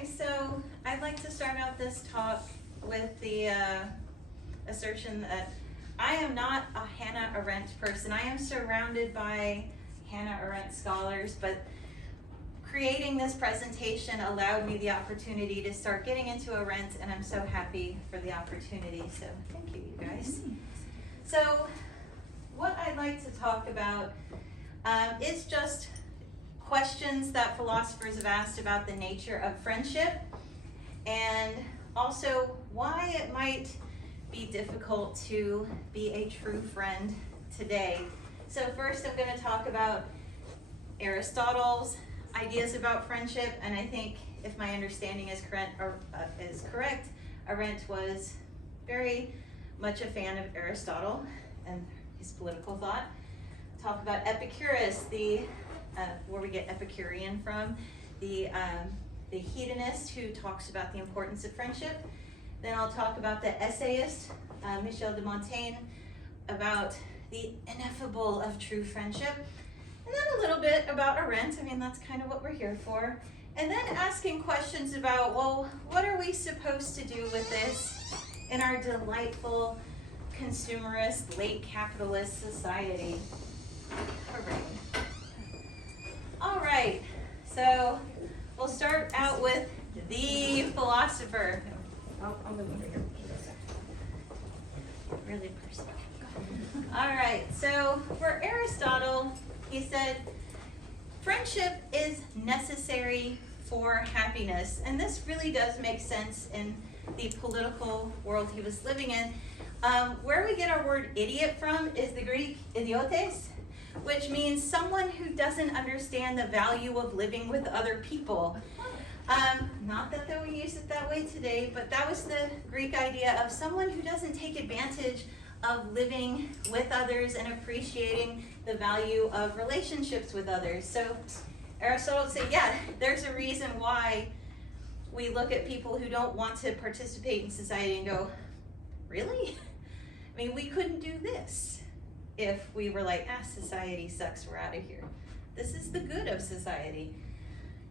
Okay, so I'd like to start out this talk with the assertion that I am not a Hannah Arendt person. I am surrounded by Hannah Arendt scholars, but creating this presentation allowed me the opportunity to start getting into Arendt, and I'm so happy for the opportunity. So thank you, you guys. So what I'd like to talk about is just questions that philosophers have asked about the nature of friendship, and also why it might be difficult to be a true friend today. So first I'm going to talk about Aristotle's ideas about friendship, and I think if my understanding is correct, Arendt was very much a fan of Aristotle and his political thought. Talk about Epicurus, where we get Epicurean from, the hedonist who talks about the importance of friendship. Then I'll talk about the essayist, Michel de Montaigne, about the ineffable of true friendship. And then a little bit about Arendt. I mean, that's kind of what we're here for. And then asking questions about, well, what are we supposed to do with this in our delightful, consumerist, late capitalist society? Hooray. All right, so we'll start out with the philosopher. I'll move over here. Really personal. All right, so for Aristotle, he said, friendship is necessary for happiness. And this really does make sense in the political world he was living in. Where we get our word idiot from is the Greek idiotes, which means someone who doesn't understand the value of living with other people. Not that we use it that way today, but that was the Greek idea of someone who doesn't take advantage of living with others and appreciating the value of relationships with others. So Aristotle would say, yeah, there's a reason why we look at people who don't want to participate in society and go, really? I mean, we couldn't do this if we were like, society sucks, we're out of here. This is the good of society.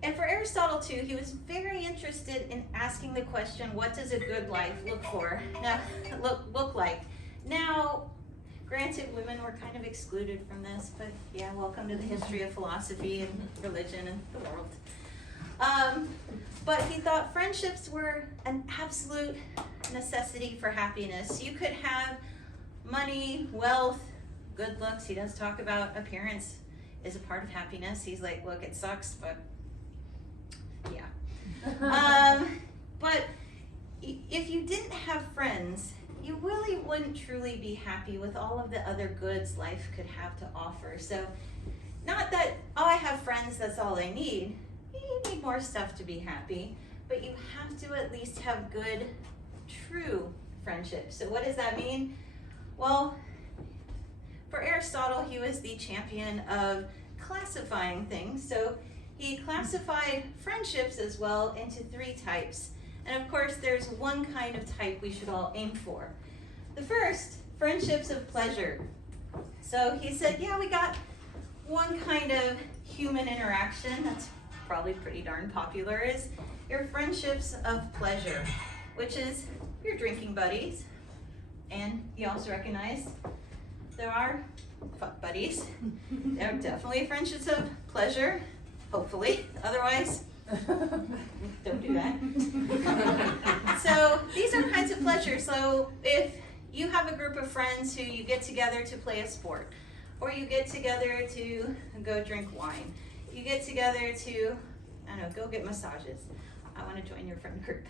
And for Aristotle too, he was very interested in asking the question, what does a good life look like? Now, granted, women were kind of excluded from this, but yeah, welcome to the history of philosophy and religion and the world. But he thought friendships were an absolute necessity for happiness. You could have money, wealth, good looks. He does talk about appearance is a part of happiness. He's like, look, it sucks, but yeah. But if you didn't have friends, you really wouldn't truly be happy with all of the other goods life could have to offer. So not that, oh, I have friends, that's all I need. You need more stuff to be happy, but you have to at least have good, true friendships. So what does that mean? Well, for Aristotle, he was the champion of classifying things. So he classified friendships as well into 3 types. And of course, there's one kind of type we should all aim for. The first, friendships of pleasure. So he said, yeah, we got one kind of human interaction that's probably pretty darn popular, is your friendships of pleasure, which is your drinking buddies. And he also recognized there are fuck buddies. There are definitely friendships of pleasure, hopefully. Otherwise, don't do that. So these are kinds of pleasure. So if you have a group of friends who you get together to play a sport, or you get together to go drink wine, you get together to, I don't know, go get massages. I want to join your friend group.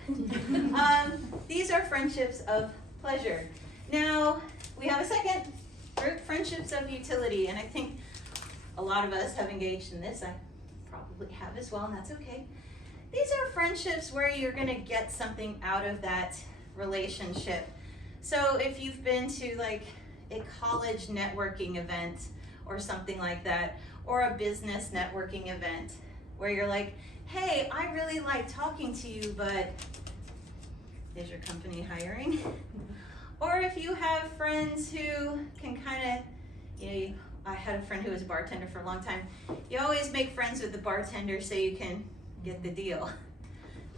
These are friendships of pleasure. Now, we have a second group, friendships of utility, and I think a lot of us have engaged in this. I probably have as well, and that's okay. These are friendships where you're going to get something out of that relationship. So if you've been to like a college networking event or something like that, or a business networking event where you're like, hey, I really like talking to you, but is your company hiring? Or if you have friends who can kind of, I had a friend who was a bartender for a long time. You always make friends with the bartender so you can get the deal.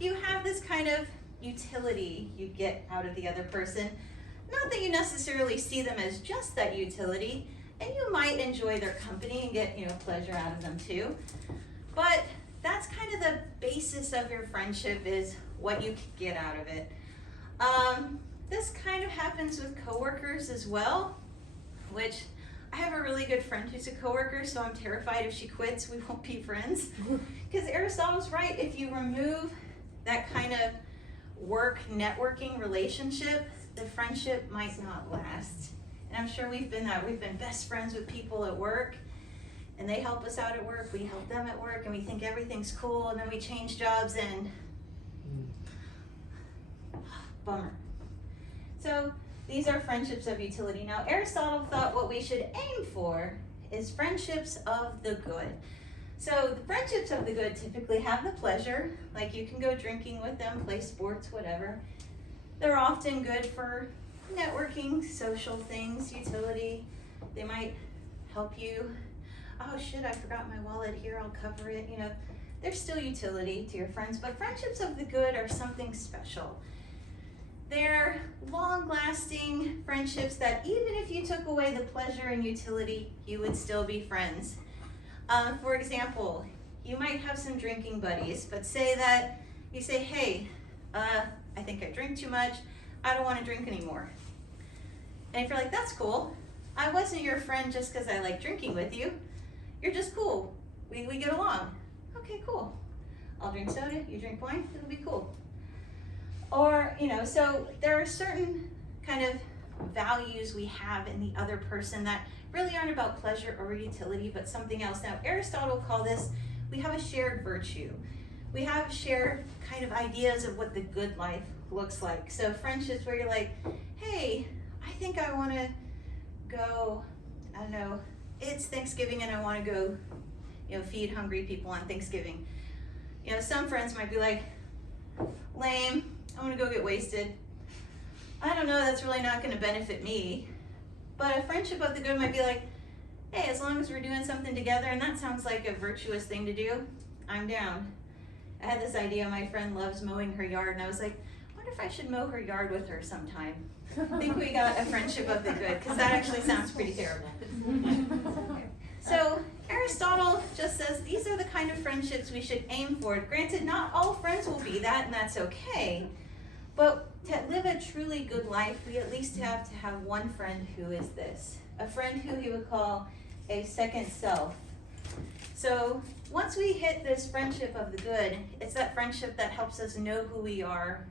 you have this kind of utility you get out of the other person. Not that you necessarily see them as just that utility, and you might enjoy their company and get, pleasure out of them too. But that's kind of the basis of your friendship, is what you can get out of it. This kind of happens with coworkers as well, which I have a really good friend who's a coworker, so I'm terrified if she quits, we won't be friends. Because Aristotle's right, if you remove that kind of work networking relationship, the friendship might not last. And I'm sure we've been that. We've been best friends with people at work, and they help us out at work, we help them at work, and we think everything's cool, and then we change jobs and bummer. So these are friendships of utility. Now, Aristotle thought what we should aim for is friendships of the good. So the friendships of the good typically have the pleasure, like you can go drinking with them, play sports, whatever. They're often good for networking, social things, utility. They might help you. Oh shit, I forgot my wallet here, I'll cover it. There's still utility to your friends, but friendships of the good are something special. They're long-lasting friendships that even if you took away the pleasure and utility, you would still be friends. For example, you might have some drinking buddies, but say that you say, hey, I think I drink too much, I don't want to drink anymore. And if you're like, that's cool, I wasn't your friend just because I like drinking with you, you're just cool, we get along. Okay, cool. I'll drink soda, you drink wine, it'll be cool. Or, so there are certain kind of values we have in the other person that really aren't about pleasure or utility, but something else. Now, Aristotle called this, we have a shared virtue. We have shared kind of ideas of what the good life looks like. So friendships where you're like, hey, I think I want to go, I don't know, it's Thanksgiving and I want to go, feed hungry people on Thanksgiving. Some friends might be like, lame, I want to go get wasted. I don't know, that's really not going to benefit me. But a friendship of the good might be like, hey, as long as we're doing something together, and that sounds like a virtuous thing to do, I'm down. I had this idea, my friend loves mowing her yard, and I was like, I wonder if I should mow her yard with her sometime. I think we got a friendship of the good, because that actually sounds pretty terrible. So Aristotle just says these are the kind of friendships we should aim for. Granted, not all friends will be that, and that's okay. But to live a truly good life, we at least have to have one friend who is this. A friend who he would call a second self. So once we hit this friendship of the good, it's that friendship that helps us know who we are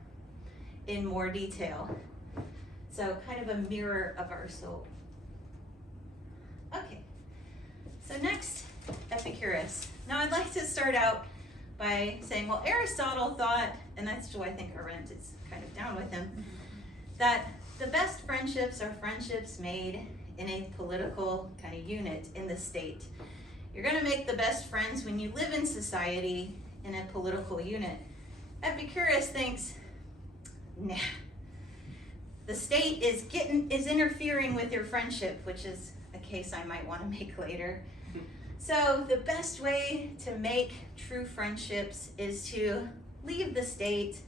in more detail. So kind of a mirror of our soul. Okay, so next, Epicurus. Now I'd like to start out by saying, well, Aristotle thought, and that's why I think Arendt is kind of down with him, that the best friendships are friendships made in a political kind of unit in the state. You're going to make the best friends when you live in society in a political unit. Epicurus thinks, nah, the state is interfering with your friendship, which is a case I might want to make later. So the best way to make true friendships is to leave the state,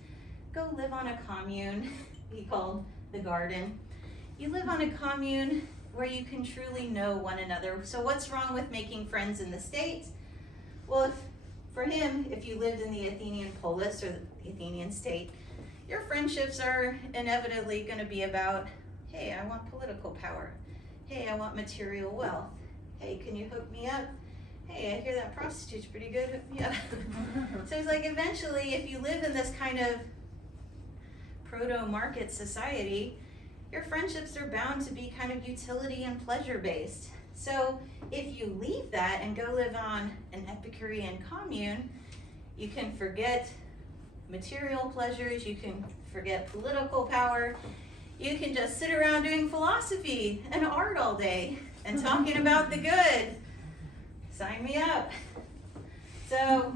go live on a commune, he called the garden. You live on a commune where you can truly know one another. So what's wrong with making friends in the state? Well, for him, if you lived in the Athenian polis or the Athenian state, your friendships are inevitably going to be about, hey, I want political power. Hey, I want material wealth. Hey, can you hook me up? Hey, I hear that prostitute's pretty good, hook me up. So he's like, eventually, if you live in this kind of proto-market society, your friendships are bound to be kind of utility and pleasure-based. So if you leave that and go live on an Epicurean commune, you can forget material pleasures, you can forget political power, you can just sit around doing philosophy and art all day and talking about the good. Sign me up. So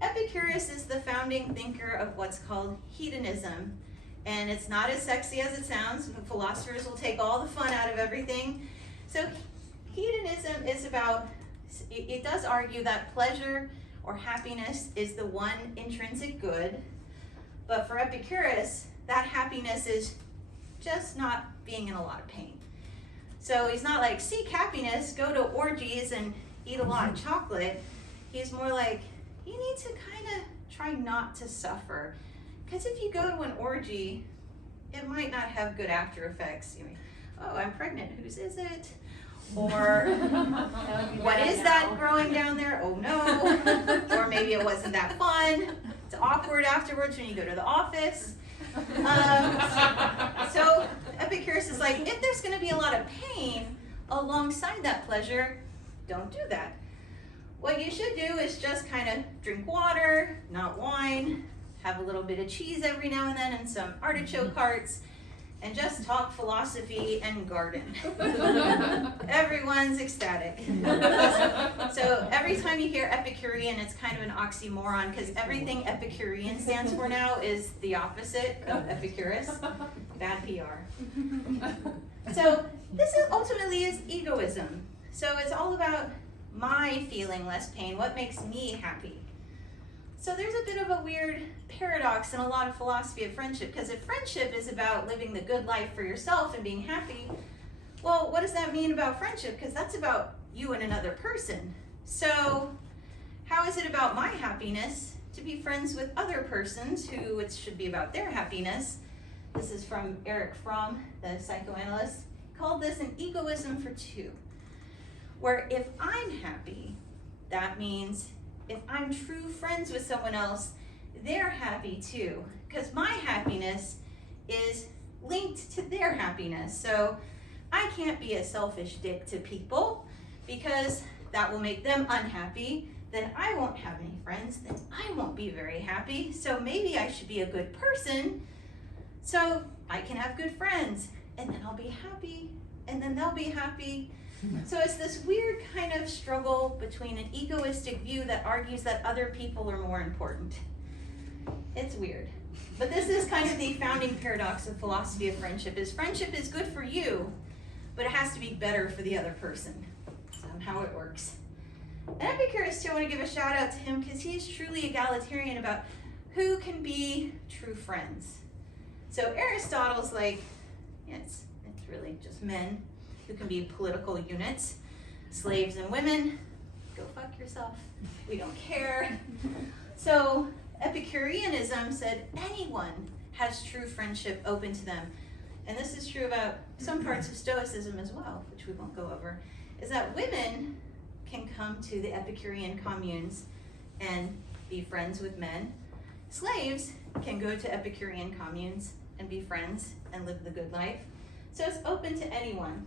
Epicurus is the founding thinker of what's called hedonism. And it's not as sexy as it sounds. Philosophers will take all the fun out of everything. So hedonism is about, it does argue that pleasure or happiness is the one intrinsic good. But for Epicurus, that happiness is just not being in a lot of pain. So he's not like, seek happiness, go to orgies and eat a lot of chocolate. He's more like, you need to kind of try not to suffer. Because if you go to an orgy, it might not have good after effects. You mean, oh, I'm pregnant, whose is it? Or, what is that growing down there? Oh no. Or maybe it wasn't that fun. It's awkward afterwards when you go to the office. So Epicurus is like, if there's going to be a lot of pain alongside that pleasure, don't do that. What you should do is just kind of drink water, not wine, have a little bit of cheese every now and then and some artichoke hearts, and just talk philosophy and garden. Everyone's ecstatic. So every time you hear Epicurean, it's kind of an oxymoron, because everything Epicurean stands for now is the opposite of Epicurus. Bad PR. So this is ultimately is egoism. So it's all about my feeling less pain, what makes me happy. So there's a bit of a weird paradox in a lot of philosophy of friendship, because if friendship is about living the good life for yourself and being happy, well, what does that mean about friendship? Because that's about you and another person. So how is it about my happiness to be friends with other persons who it should be about their happiness? This is from Erich Fromm, the psychoanalyst. He called this an egoism for two, where if I'm happy, that means if I'm true friends with someone else, they're happy too, because my happiness is linked to their happiness. So I can't be a selfish dick to people, because that will make them unhappy. Then I won't have any friends, then I won't be very happy. So maybe I should be a good person so I can have good friends, and then I'll be happy, and then they'll be happy. So it's this weird kind of struggle between an egoistic view that argues that other people are more important. It's weird. But this is kind of the founding paradox of philosophy of friendship is good for you, but it has to be better for the other person. That's how it works. And Epicurus too, I want to give a shout out to him, because he's truly egalitarian about who can be true friends. So Aristotle's like, yeah, it's really just men who can be political units, slaves and women, go fuck yourself, we don't care. So Epicureanism said anyone has true friendship open to them. And this is true about some parts of Stoicism as well, which we won't go over, is that women can come to the Epicurean communes and be friends with men. Slaves can go to Epicurean communes and be friends and live the good life. So it's open to anyone.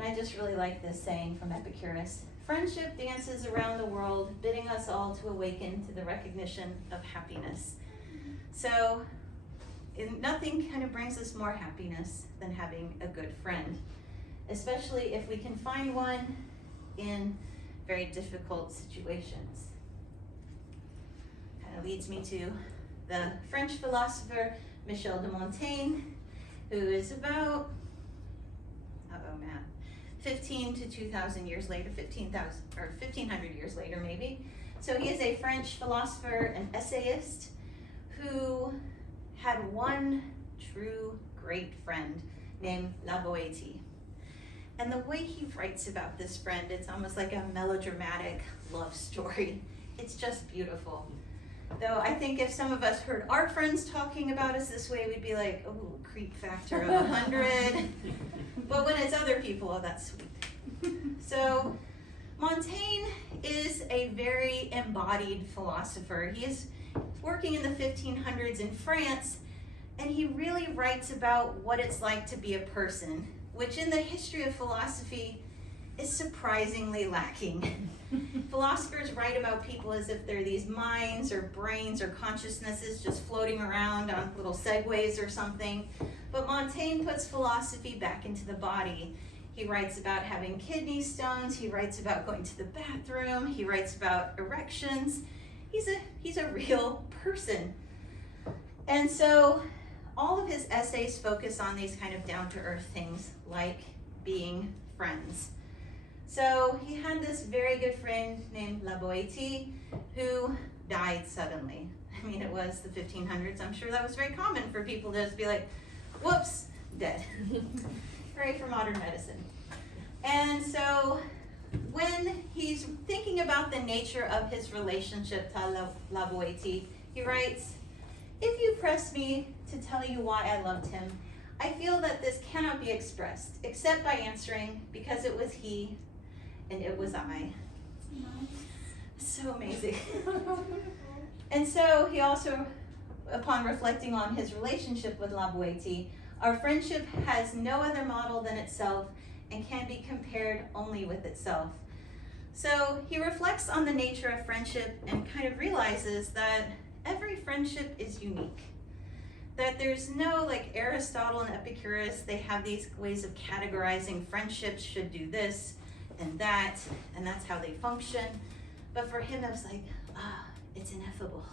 I just really like this saying from Epicurus. Friendship dances around the world, bidding us all to awaken to the recognition of happiness. So nothing kind of brings us more happiness than having a good friend, especially if we can find one in very difficult situations. Kind of leads me to the French philosopher Michel de Montaigne, who is about 15 to 2,000 years later, 15,000 or 1,500 years later maybe. So he is a French philosopher and essayist who had one true great friend named La Boétie. And the way he writes about this friend, it's almost like a melodramatic love story. It's just beautiful. Though I think if some of us heard our friends talking about us this way, we'd be like, oh, creep factor of 100. But when it's other people, oh, that's sweet. So Montaigne is a very embodied philosopher. He is working in the 1500s in France, and he really writes about what it's like to be a person, which in the history of philosophy is surprisingly lacking. Philosophers write about people as if they're these minds or brains or consciousnesses just floating around on little segways or something. But Montaigne puts philosophy back into the body. He writes about having kidney stones. He writes about going to the bathroom. He writes about erections. He's a real person. And so all of his essays focus on these kind of down-to-earth things like being friends. So he had this very good friend named La Boétie who died suddenly. I mean, it was the 1500s. I'm sure that was very common for people to just be like, whoops, dead. Hooray for modern medicine. And so when he's thinking about the nature of his relationship to La Boétie, he writes, "If you press me to tell you why I loved him, I feel that this cannot be expressed, except by answering, because it was he, and it was I." So amazing. And so he also, upon reflecting on his relationship with La Boétie, "Our friendship has no other model than itself and can be compared only with itself." So he reflects on the nature of friendship and kind of realizes that every friendship is unique. That there's no, like Aristotle and Epicurus, they have these ways of categorizing friendships should do this and that's how they function. But for him, it was like, it's ineffable.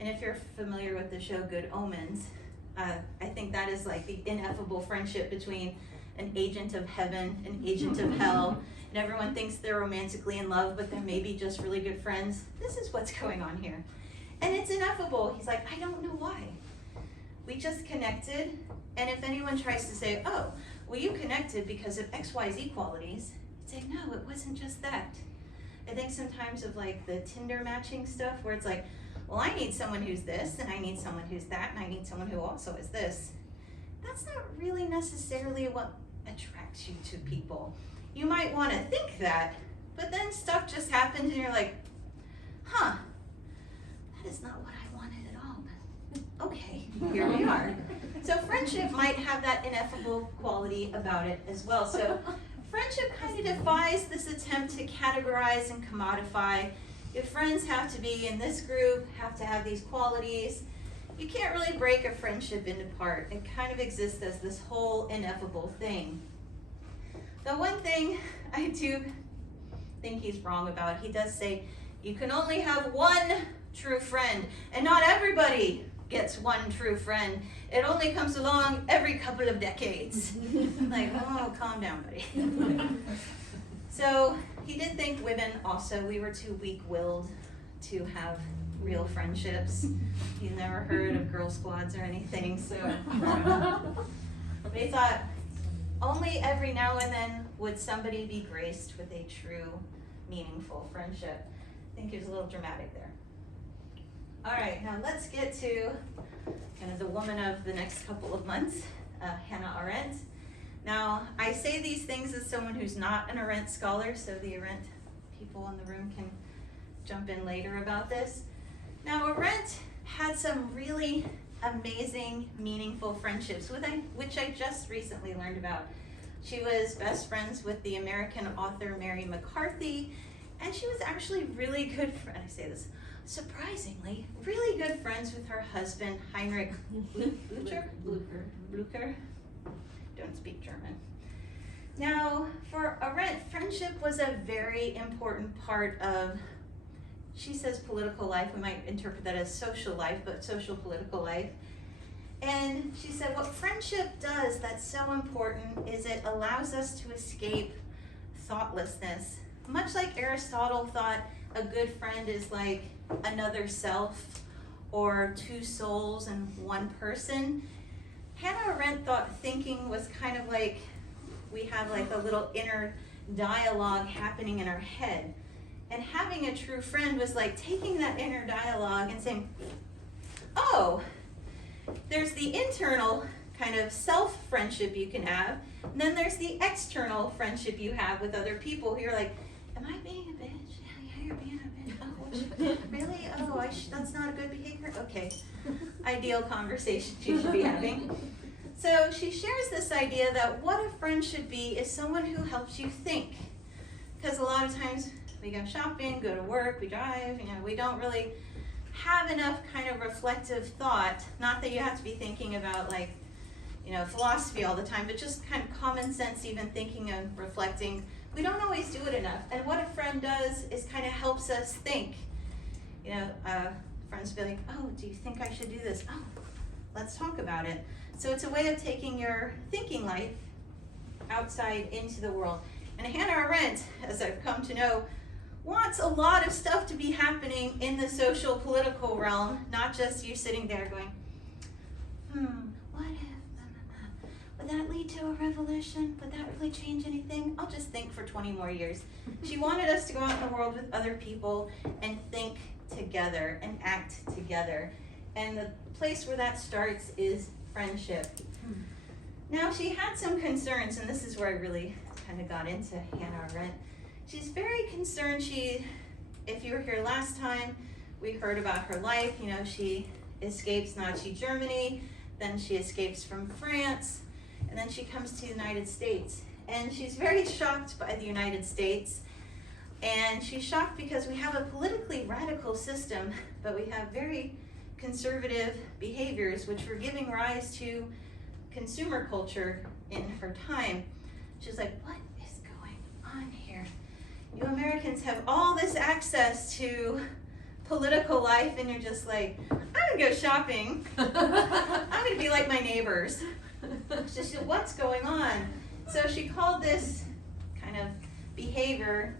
And if you're familiar with the show Good Omens, I think that is like the ineffable friendship between an agent of heaven, an agent of hell, and everyone thinks they're romantically in love, but they're maybe just really good friends. This is what's going on here. And it's ineffable. He's like, I don't know why. We just connected, and if anyone tries to say, oh, well, you connected because of XYZ qualities, I'd say, no, it wasn't just that. I think sometimes of like the Tinder matching stuff where it's like, well, I need someone who's this, and I need someone who's that, and I need someone who also is this. That's not really necessarily what attracts you to people. You might want to think that, but then stuff just happens and you're like, that is not what I wanted at all, but okay, here we are. So friendship might have that ineffable quality about it as well. So friendship kind of defies this attempt to categorize and commodify. If friends have to be in this group, have to have these qualities, you can't really break a friendship into part. It kind of exists as this whole ineffable thing. The one thing I do think he's wrong about, he does say, you can only have one true friend, and not everybody gets one true friend. It only comes along every couple of decades. Like, oh, calm down, buddy. So he did think women also, we were too weak-willed to have real friendships. He's never heard of girl squads or anything, so. But he thought, only every now and then would somebody be graced with a true, meaningful friendship. I think he was a little dramatic there. All right, now let's get to kind of the woman of the next couple of months, Hannah Arendt. Now, I say these things as someone who's not an Arendt scholar, so the Arendt people in the room can jump in later about this. Now, Arendt had some really amazing, meaningful friendships, which I just recently learned about. She was best friends with the American author Mary McCarthy, and she was actually really good friend. I say this surprisingly, really good friends with her husband Heinrich Blücher. Don't speak German. Now, for Arendt, friendship was a very important part of, she says political life, we might interpret that as social life, but social political life. And she said what friendship does that's so important is it allows us to escape thoughtlessness. Much like Aristotle thought a good friend is like another self or two souls in one person, Hannah Arendt thought thinking was kind of like we have like a little inner dialogue happening in our head. And having a true friend was like taking that inner dialogue and saying, oh, there's the internal kind of self-friendship you can have, and then there's the external friendship you have with other people who you're like, am I being a bitch? Yeah, you're being a bitch. Oh, really? Oh, that's not a good behavior? Okay. Ideal conversation you should be having. So she shares this idea that what a friend should be is someone who helps you think. Because a lot of times we go shopping, go to work, we drive, we don't really have enough kind of reflective thought. Not that you have to be thinking about like, philosophy all the time, but just kind of common sense, even thinking and reflecting. We don't always do it enough. And what a friend does is kind of helps us think. Friends be like, oh, do you think I should do this? Oh, let's talk about it. So it's a way of taking your thinking life outside into the world. And Hannah Arendt, as I've come to know, wants a lot of stuff to be happening in the social political realm, not just you sitting there going, what if, would that lead to a revolution? Would that really change anything? I'll just think for 20 more years. She wanted us to go out in the world with other people and think together and act together. And the place where that starts is friendship. Now, she had some concerns, and this is where I really kind of got into Hannah Arendt. She's very concerned. If you were here last time, we heard about her life. You know, she escapes Nazi Germany, then she escapes from France, and then she comes to the United States. And she's very shocked by the United States. And she's shocked because we have a politically radical system, but we have very conservative behaviors, which were giving rise to consumer culture in her time. She's like, what is going on here? You Americans have all this access to political life, and you're just like, I'm gonna go shopping. I'm gonna be like my neighbors. She said, what's going on? So she called this kind of behavior,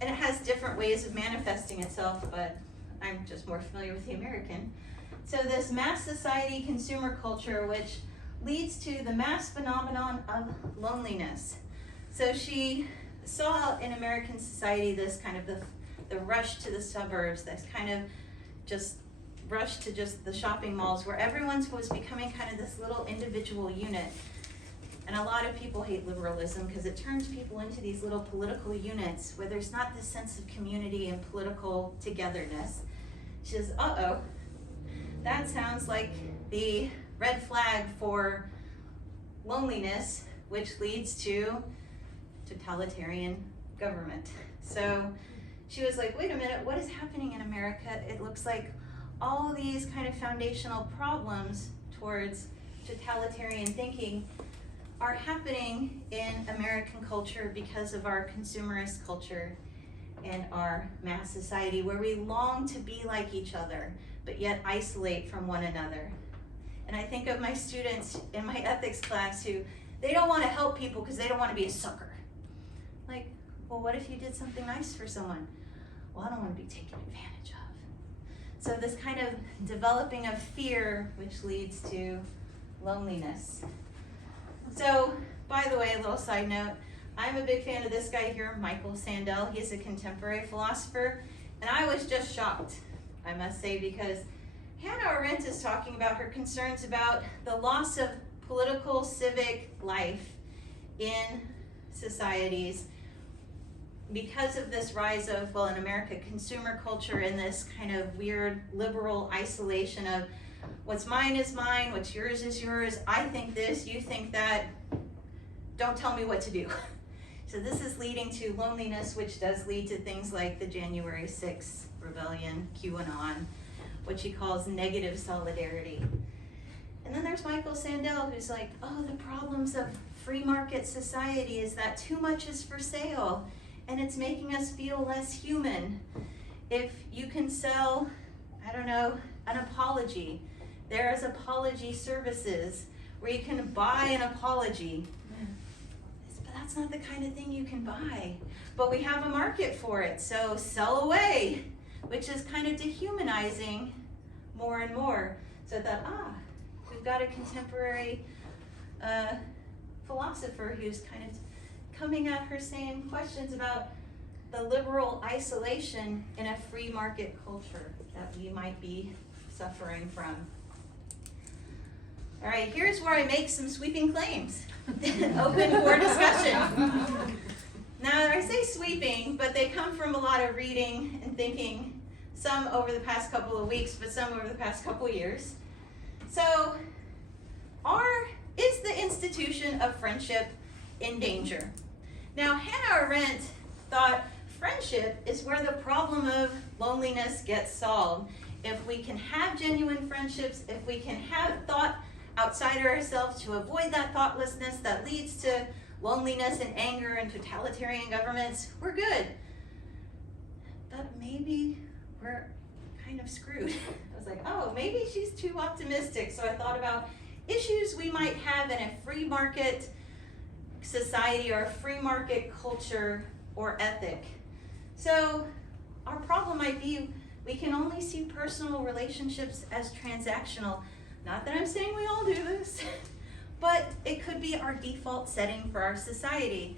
and it has different ways of manifesting itself, but I'm just more familiar with the American. So this mass society consumer culture, which leads to the mass phenomenon of loneliness. So she saw in American society this kind of the rush to the suburbs, this kind of just rush to just the shopping malls where everyone was becoming kind of this little individual unit. And a lot of people hate liberalism because it turns people into these little political units where there's not this sense of community and political togetherness. She says, uh-oh, that sounds like the red flag for loneliness, which leads to totalitarian government. So she was like, wait a minute, what is happening in America? It looks like all these kind of foundational problems towards totalitarian thinking are happening in American culture because of our consumerist culture and our mass society, where we long to be like each other, but yet isolate from one another. And I think of my students in my ethics class who, they don't want to help people because they don't want to be a sucker. Like, well, what if you did something nice for someone? Well, I don't want to be taken advantage of. So this kind of developing of fear, which leads to loneliness. So, by the way, a little side note, I'm a big fan of this guy here, Michael Sandel. He's a contemporary philosopher, and I was just shocked, I must say, because Hannah Arendt is talking about her concerns about the loss of political, civic life in societies because of this rise of, well, in America, consumer culture and this kind of weird liberal isolation of what's mine is mine, what's yours is yours, I think this, you think that, don't tell me what to do. So this is leading to loneliness, which does lead to things like the January 6th rebellion, QAnon, which he calls negative solidarity. And then there's Michael Sandel, who's like, oh, the problems of free market society is that too much is for sale, and it's making us feel less human. If you can sell, I don't know, an apology, there is apology services where you can buy an apology. But that's not the kind of thing you can buy. But we have a market for it, so sell away, which is kind of dehumanizing more and more. So I thought, we've got a contemporary philosopher who's kind of coming at her same questions about the liberal isolation in a free market culture that we might be suffering from. All right, here's where I make some sweeping claims. Open for discussion. Now, I say sweeping, but they come from a lot of reading and thinking, some over the past couple of weeks, but some over the past couple of years. So, is the institution of friendship in danger? Now, Hannah Arendt thought friendship is where the problem of loneliness gets solved. If we can have genuine friendships, if we can have thought outside of ourselves to avoid that thoughtlessness that leads to loneliness and anger and totalitarian governments, we're good. But maybe we're kind of screwed. I was like, oh, maybe she's too optimistic. So I thought about issues we might have in a free market society or a free market culture or ethic. So our problem might be we can only see personal relationships as transactional. Not that I'm saying we all do this, but it could be our default setting for our society.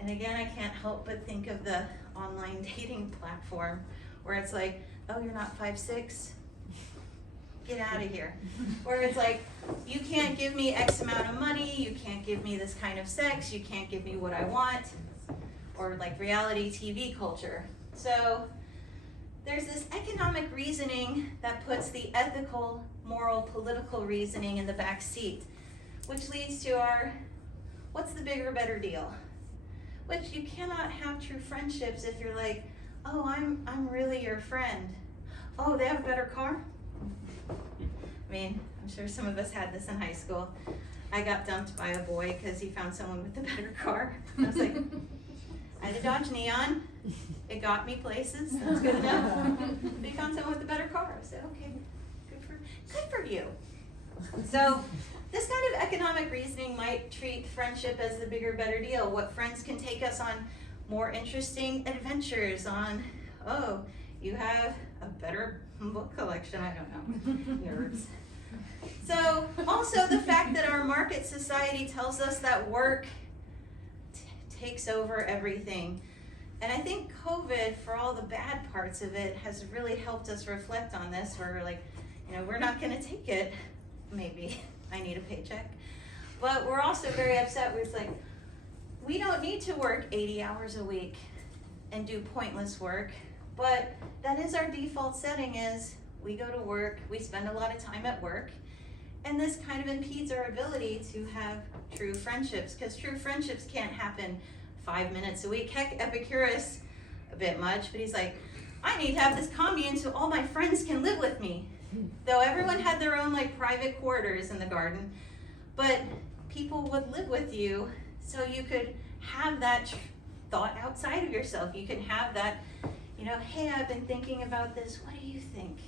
And again, I can't help but think of the online dating platform where it's like, oh, you're not 5'6"? Get out of here. Or it's like, you can't give me X amount of money, you can't give me this kind of sex, you can't give me what I want. Or like reality TV culture. So there's this economic reasoning that puts the ethical, moral, political reasoning in the back seat, which leads to our, what's the bigger, better deal? Which you cannot have true friendships if you're like, oh, I'm really your friend. Oh, they have a better car? I mean, I'm sure some of us had this in high school. I got dumped by a boy because he found someone with a better car. I was like, I had a Dodge Neon. It got me places. That's good enough. But he found someone with a better car. I said, okay, good for you. So this kind of economic reasoning might treat friendship as the bigger, better deal. What friends can take us on more interesting adventures on, oh, you have a better book collection, I don't know, nerds. So also the fact that our market society tells us that work takes over everything. And I think COVID, for all the bad parts of it, has really helped us reflect on this, where we're like, we're not gonna take it, maybe, I need a paycheck. But we're also very upset where it's like, we don't need to work 80 hours a week and do pointless work, but that is our default setting is we go to work, we spend a lot of time at work, and this kind of impedes our ability to have true friendships, because true friendships can't happen 5 minutes a week. Heck, Epicurus, a bit much, but he's like, I need to have this commune so all my friends can live with me. Though everyone had their own like private quarters in the garden, but people would live with you so you could have that thought outside of yourself. You could have that, hey, I've been thinking about this, what do you think?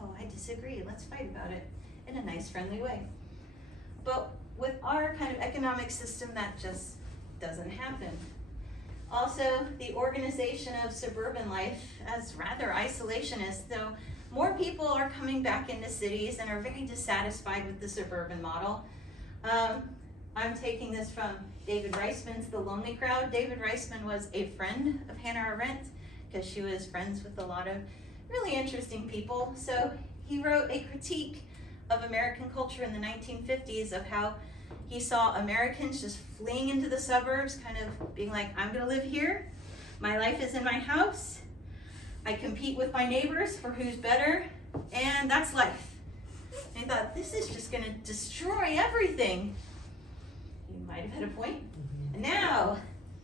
Oh, I disagree, let's fight about it in a nice, friendly way. But with our kind of economic system, that just doesn't happen. Also, the organization of suburban life as rather isolationist, though more people are coming back into cities and are very dissatisfied with the suburban model. I'm taking this from David Reisman's The Lonely Crowd. David Reisman was a friend of Hannah Arendt because she was friends with a lot of really interesting people. So he wrote a critique of American culture in the 1950s of how he saw Americans just fleeing into the suburbs, kind of being like, I'm gonna live here, my life is in my house, I compete with my neighbors for who's better, and that's life. And I thought, this is just gonna destroy everything. You might have had a point. And now,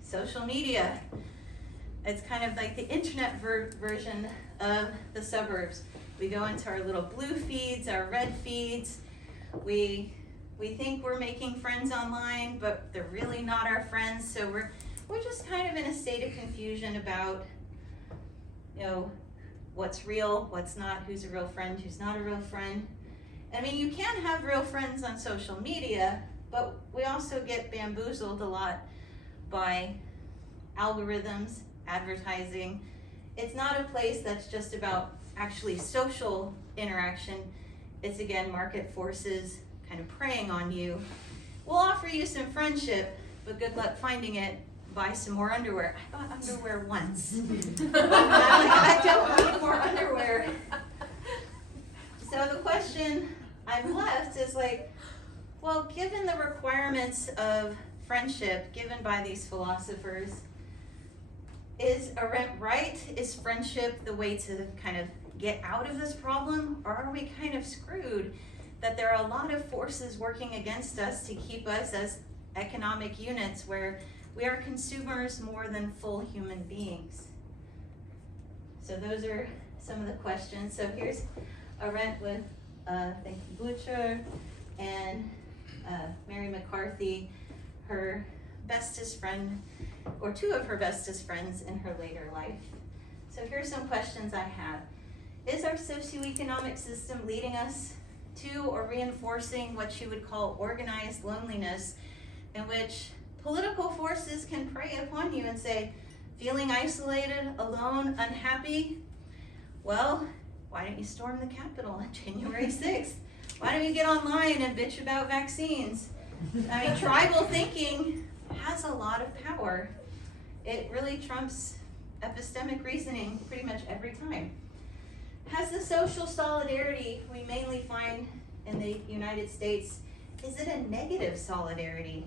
social media. It's kind of like the internet version of the suburbs. We go into our little blue feeds, our red feeds. We think we're making friends online, but they're really not our friends. So we're just kind of in a state of confusion about, what's real, what's not, who's a real friend, who's not a real friend. I mean, you can have real friends on social media, but we also get bamboozled a lot by algorithms, advertising. It's not a place that's just about actually social interaction. It's again, market forces kind of preying on you. We'll offer you some friendship, but good luck finding it. Buy some more underwear. I bought underwear once. I don't need more underwear. So the question I'm left is like, well, given the requirements of friendship given by these philosophers, is Arendt right? Is friendship the way to kind of get out of this problem? Or are we kind of screwed that there are a lot of forces working against us to keep us as economic units where we are consumers more than full human beings? So those are some of the questions. So here's Arendt with thank you, Butcher, and Mary McCarthy, her bestest friend, or two of her bestest friends in her later life. So here's some questions I have. Is our socioeconomic system leading us to or reinforcing what she would call organized loneliness, in which political forces can prey upon you and say, feeling isolated, alone, unhappy, well, why don't you storm the Capitol on January 6th? Why don't you get online and bitch about vaccines? I mean, tribal thinking has a lot of power. It really trumps epistemic reasoning pretty much every time. Has the social solidarity we mainly find in the United States, is it a negative solidarity?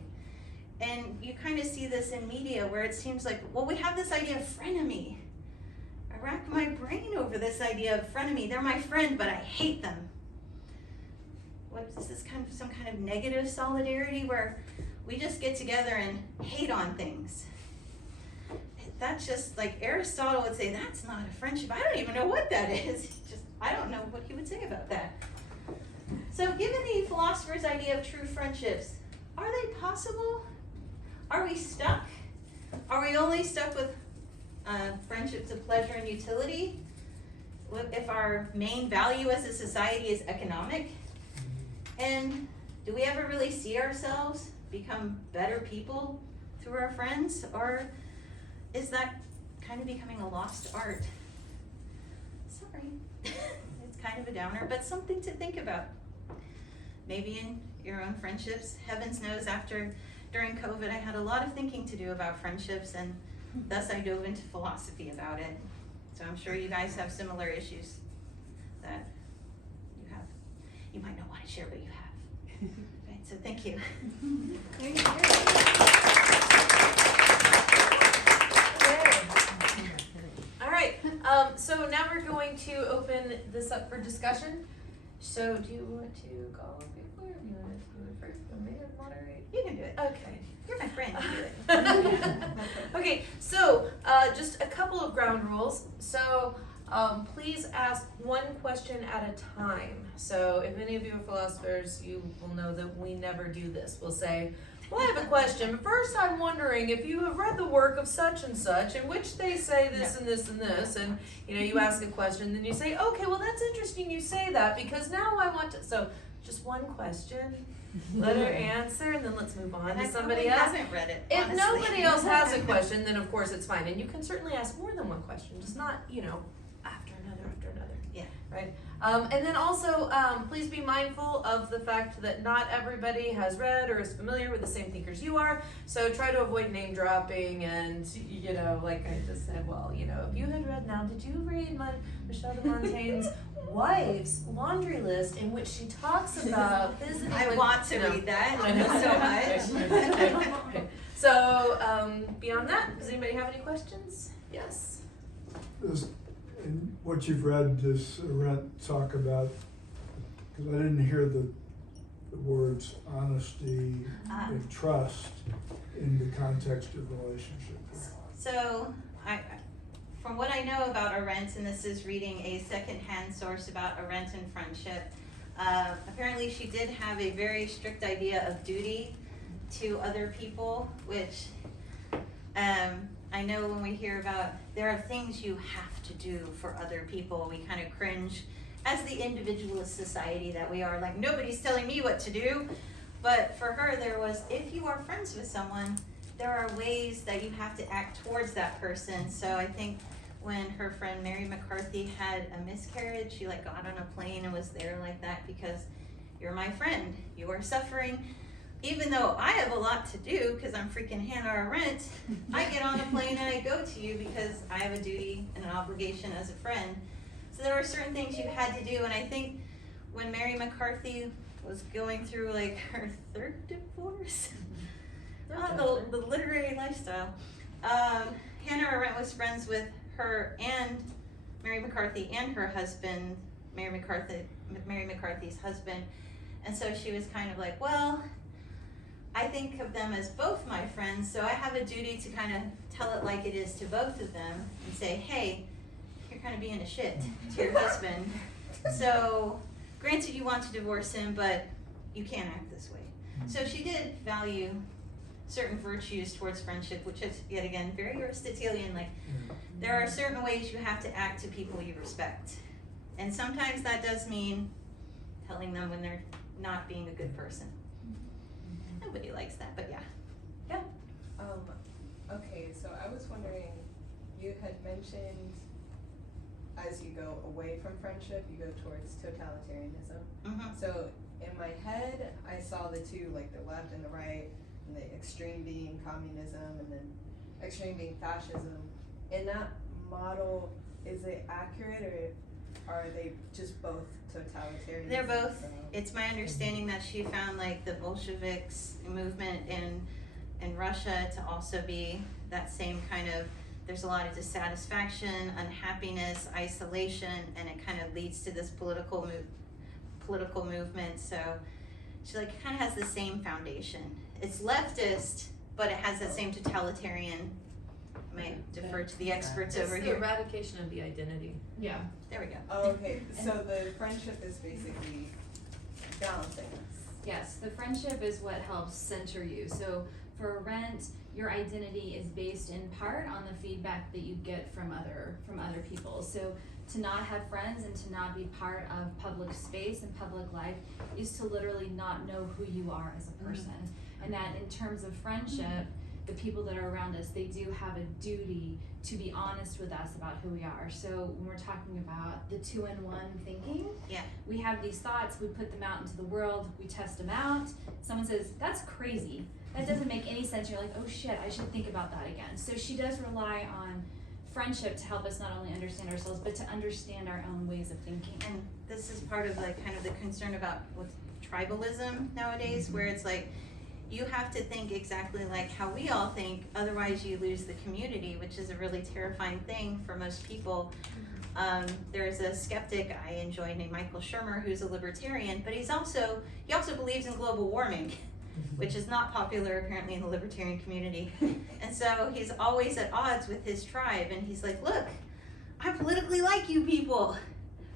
And you kind of see this in media where it seems like, well, we have this idea of frenemy. I rack my brain over this idea of frenemy. They're my friend, but I hate them. What is this kind of some kind of negative solidarity where we just get together and hate on things? That's just like Aristotle would say, that's not a friendship. I don't even know what that is. I don't know what he would say about that. So given the philosopher's idea of true friendships, are they possible? Are we stuck? Are we only stuck with friendships of pleasure and utility? If our main value as a society is economic? And do we ever really see ourselves become better people through our friends? Or is that kind of becoming a lost art? Sorry, it's kind of a downer, but something to think about. Maybe in your own friendships. Heavens knows during COVID, I had a lot of thinking to do about friendships, and thus I dove into philosophy about it. So I'm sure you guys have similar issues that you have. You might not want to share, but you have. Right, so thank you. Thank you. All right, so now we're going to open this up for discussion. So do you want to call people, or do you want to do it first? Want me to moderate? You can do it. Okay. You're my friend, you do it. Okay, so just a couple of ground rules. So please ask one question at a time. So if any of you are philosophers, you will know that we never do this. We'll say, well, I have a question, but first I'm wondering if you have read the work of such and such, in which they say this and this and this, and you ask a question, then you say, okay, well that's interesting you say that, because now I want to, so just one question, let her answer, and then let's move on to somebody else. Hasn't read it, if honestly. nobody else has a question, then of course it's fine, and you can certainly ask more than one question, just not, after another. Yeah. Right? And then also, please be mindful of the fact that not everybody has read or is familiar with the same thinkers you are. So try to avoid name dropping and, like I just said, well, if you had read now, did you read Michel de Montaigne's wife's laundry list in which she talks about visiting? I want to read that. I know so much. So beyond that, does anybody have any questions? Yes? In what you've read, does Arendt talk about, because I didn't hear the words honesty and trust in the context of relationships. So, from what I know about Arendt, and this is reading a second-hand source about Arendt and friendship, apparently she did have a very strict idea of duty to other people, which I know when we hear about there are things you have to do for other people, we kind of cringe as the individualist society that we are, like nobody's telling me what to do. But for her, there was, if you are friends with someone, there are ways that you have to act towards that person. So I think when her friend Mary McCarthy had a miscarriage, she got on a plane and was there like that because you're my friend, you are suffering. Even though I have a lot to do because I'm freaking Hannah Arendt, I get on a plane and I go to you because I have a duty and an obligation as a friend. So there were certain things you had to do, and I think when Mary McCarthy was going through her third divorce, not the literary lifestyle, Hannah Arendt was friends with her and Mary McCarthy and her husband, Mary McCarthy's husband, and so she was kind of like, well, I think of them as both my friends, so I have a duty to kind of tell it like it is to both of them and say, hey, you're kind of being a shit to your husband. So, granted you want to divorce him, but you can't act this way. So she did value certain virtues towards friendship, which is, yet again, very Aristotelian. There are certain ways you have to act to people you respect. And sometimes that does mean telling them when they're not being a good person. Nobody likes that, but yeah. Yeah. Okay, so I was wondering, you had mentioned as you go away from friendship, you go towards totalitarianism. Mhm. So in my head, I saw the two, like the left and the right, and the extreme being communism and then extreme being fascism. In that model, is it accurate or are they just both totalitarian? They're both. So, It's my understanding that she found like the Bolsheviks movement in Russia to also be that same kind of, there's a lot of dissatisfaction, unhappiness, isolation, and it kind of leads to this political movement. So she like kind of has the same foundation. It's leftist, but it has that same totalitarian. I might defer to the experts It's over the here. eradication of the identity. Yeah. There we go. oh, okay, so the friendship is basically balancing us. Yes, the friendship is what helps center you. So for Arendt, your identity is based in part on the feedback that you get from other people. So to not have friends and to not be part of public space and public life is to literally not know who you are as a person. And that in terms of friendship, the people that are around us, they do have a duty to be honest with us about who we are. So when we're talking about the 2-in-1 thinking, Yeah. we have these thoughts, we put them out into the world, we test them out. Someone says, that's crazy. That doesn't make any sense. You're like, oh shit, I should think about that again. So she does rely on friendship to help us not only understand ourselves, but to understand our own ways of thinking. And this is part of like kind of the concern about with tribalism nowadays, where it's like you have to think exactly like how we all think, otherwise you lose the community, which is a really terrifying thing for most people. There's a skeptic I enjoy named Michael Shermer, who's a libertarian, but he also believes in global warming, which is not popular apparently in the libertarian community. And so he's always at odds with his tribe, and he's like, look, I politically like you people,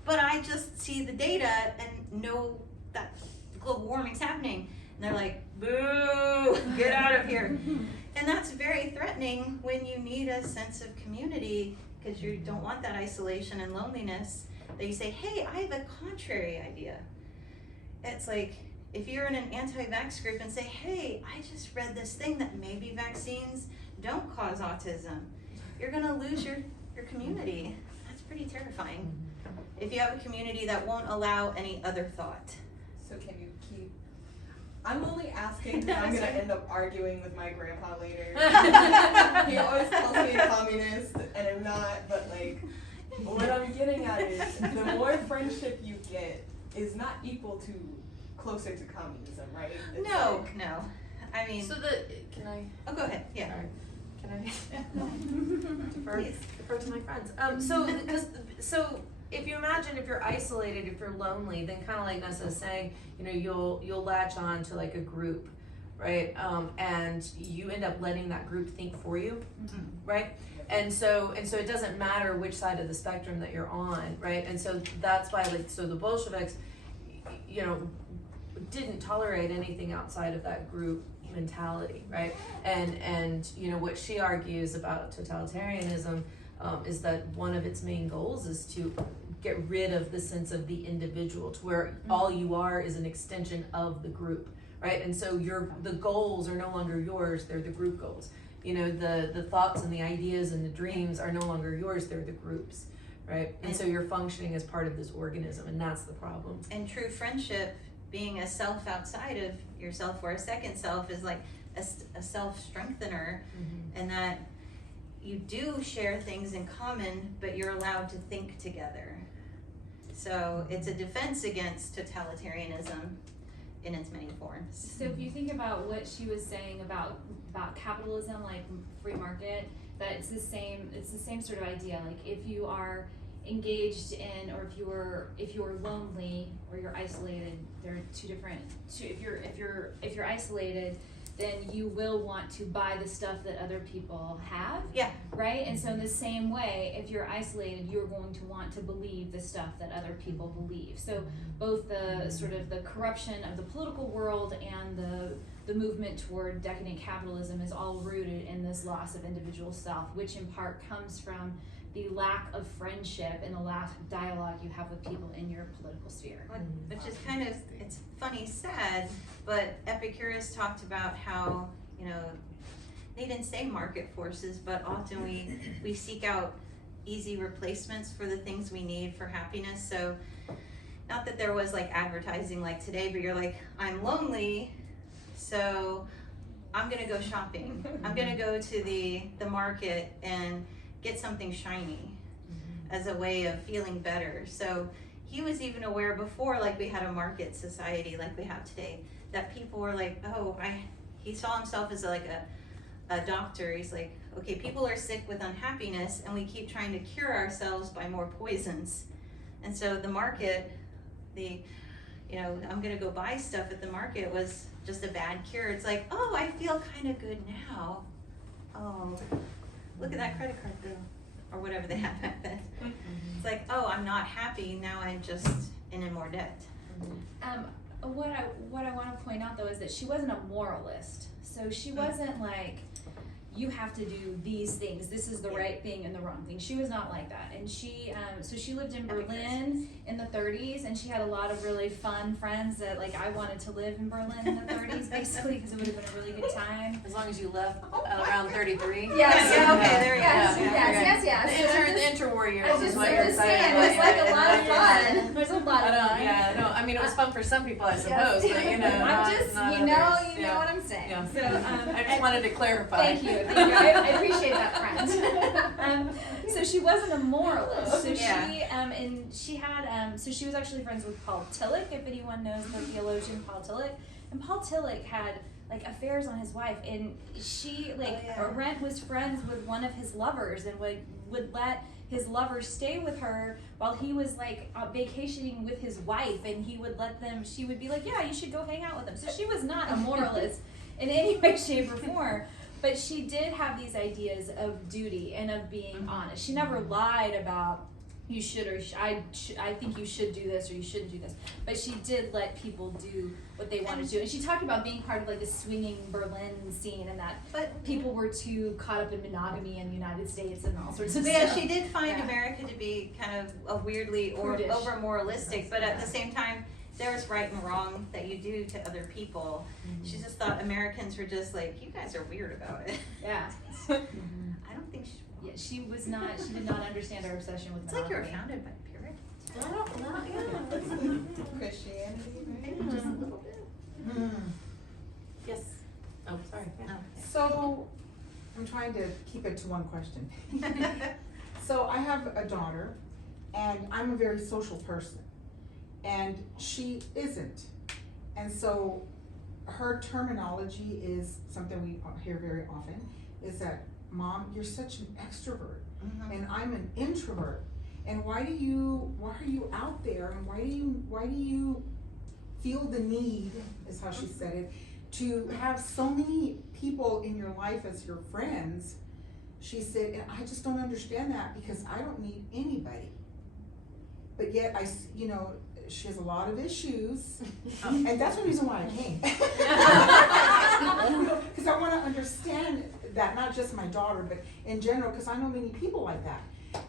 but I just see the data and know that global warming's happening. And they're like, boo, get out of here. And that's very threatening when you need a sense of community, because you don't want that isolation and loneliness, that you say, hey, I have a contrary idea. It's like, if you're in an anti-vax group and say, hey, I just read this thing that maybe vaccines don't cause autism, you're gonna lose your community. That's pretty terrifying. If you have a community that won't allow any other thought. So can you keep, I'm only asking because I'm gonna end up arguing with my grandpa later. He always calls me a communist and I'm not, but like, what I'm getting at is the more friendship you get is not equal to closer to communism, right? It's No, like, no. I mean, Can I? oh, go ahead, yeah. Sorry. Can I defer to my friends? So if you imagine if you're isolated, if you're lonely, then kind of like Nessa is saying, you know, you'll latch on to like a group, right? And you end up letting that group think for you, right? And so it doesn't matter which side of the spectrum that you're on, right? And so that's why, like, so the Bolsheviks, you know, didn't tolerate anything outside of that group mentality, right? And you know what she argues about totalitarianism is that one of its main goals is to get rid of the sense of the individual, to where all you are is an extension of the group, right? And so the goals are no longer yours, they're the group goals. You know, the thoughts and the ideas and the dreams are no longer yours, they're the group's, right? And so you're functioning as part of this organism, and that's the problem. And true friendship, being a self outside of yourself or a second self, is like a self-strengthener, and that you do share things in common, but you're allowed to think together. So it's a defense against totalitarianism in its many forms. So if you think about what she was saying about capitalism, like free market, that it's the same sort of idea. Like if you are engaged in, or if you're lonely or you're isolated, there are two different. If you're isolated, then you will want to buy the stuff that other people have. Yeah. Right? And so in the same way, if you're isolated, you're going to want to believe the stuff that other people believe. So both the sort of the corruption of the political world and the movement toward decadent capitalism is all rooted in this loss of individual self, which in part comes from the lack of friendship and the lack of dialogue you have with people in your political sphere. Which is kind of, it's funny, sad, but Epicurus talked about how, you know, they didn't say market forces, but often we seek out easy replacements for the things we need for happiness. So not that there was like advertising like today, but you're like, I'm lonely, so I'm gonna go shopping. I'm gonna go to the market and get something shiny as a way of feeling better. So he was even aware before, like we had a market society like we have today, that people were like, oh, he saw himself as like a doctor. He's like, okay, people are sick with unhappiness and we keep trying to cure ourselves by more poisons. And so the market, I'm gonna go buy stuff at the market was just a bad cure. It's like, oh, I feel kind of good now. Oh, look at that credit card bill, or whatever they had back then. It's like, oh, I'm not happy, now I'm just in more debt. What I want to point out though is that she wasn't a moralist. So she wasn't like, you have to do these things. This is the right thing and the wrong thing. She was not like that. And she, so she lived in Berlin in the 30s, and she had a lot of really fun friends that, like, I wanted to live in Berlin in the 30s, basically, because it would have been a really good time. As long as you left around 33. Yes. Yeah, okay, there you Yes. The interwar years I is just what you're saying. it was like a lot of fun. There's a lot of fun. I mean, it was fun for some people, I suppose, but I'm just, not you know others. what I'm saying. Yeah. So, I just wanted to clarify. Thank you. I appreciate that, friend. So she wasn't a moralist. So she had, so she was actually friends with Paul Tillich, if anyone knows the theologian Paul Tillich. And Paul Tillich had like affairs on his wife, and she Arendt was friends with one of his lovers, and would let his lover stay with her while he was like vacationing with his wife, and he would let them. She would be like, yeah, you should go hang out with them. So she was not a moralist in any way, shape, or form. But she did have these ideas of duty and of being honest. She never lied about you should or I think you should do this or you shouldn't do this. But she did let people do what they wanted to do. And she talked about being part of like the swinging Berlin scene, and that people were too caught up in monogamy in the United States and all sorts of stuff. Yeah, she did find America to be kind of a weirdly over moralistic, but at the same time, there was right and wrong that you do to other people. She just thought Americans were just like, you guys are weird about it. Yeah. I don't think she was not. She did not understand our obsession with it's like you were monogamy. founded by Puritans. Christianity, right? Just a little bit. Yes. Oh, sorry. Oh, So, I'm trying to keep it to one question. So I have a daughter, and I'm a very social person, and she isn't. And so her terminology is something we hear very often, is that, Mom, you're such an extrovert, and I'm an introvert. And why are you out there, and why do you feel the need, is how she said it, to have so many people in your life as your friends? She said, and I just don't understand that, because I don't need anybody. But yet she has a lot of issues, and that's the reason why I came. Because I want to understand that, not just my daughter, but in general, because I know many people like that.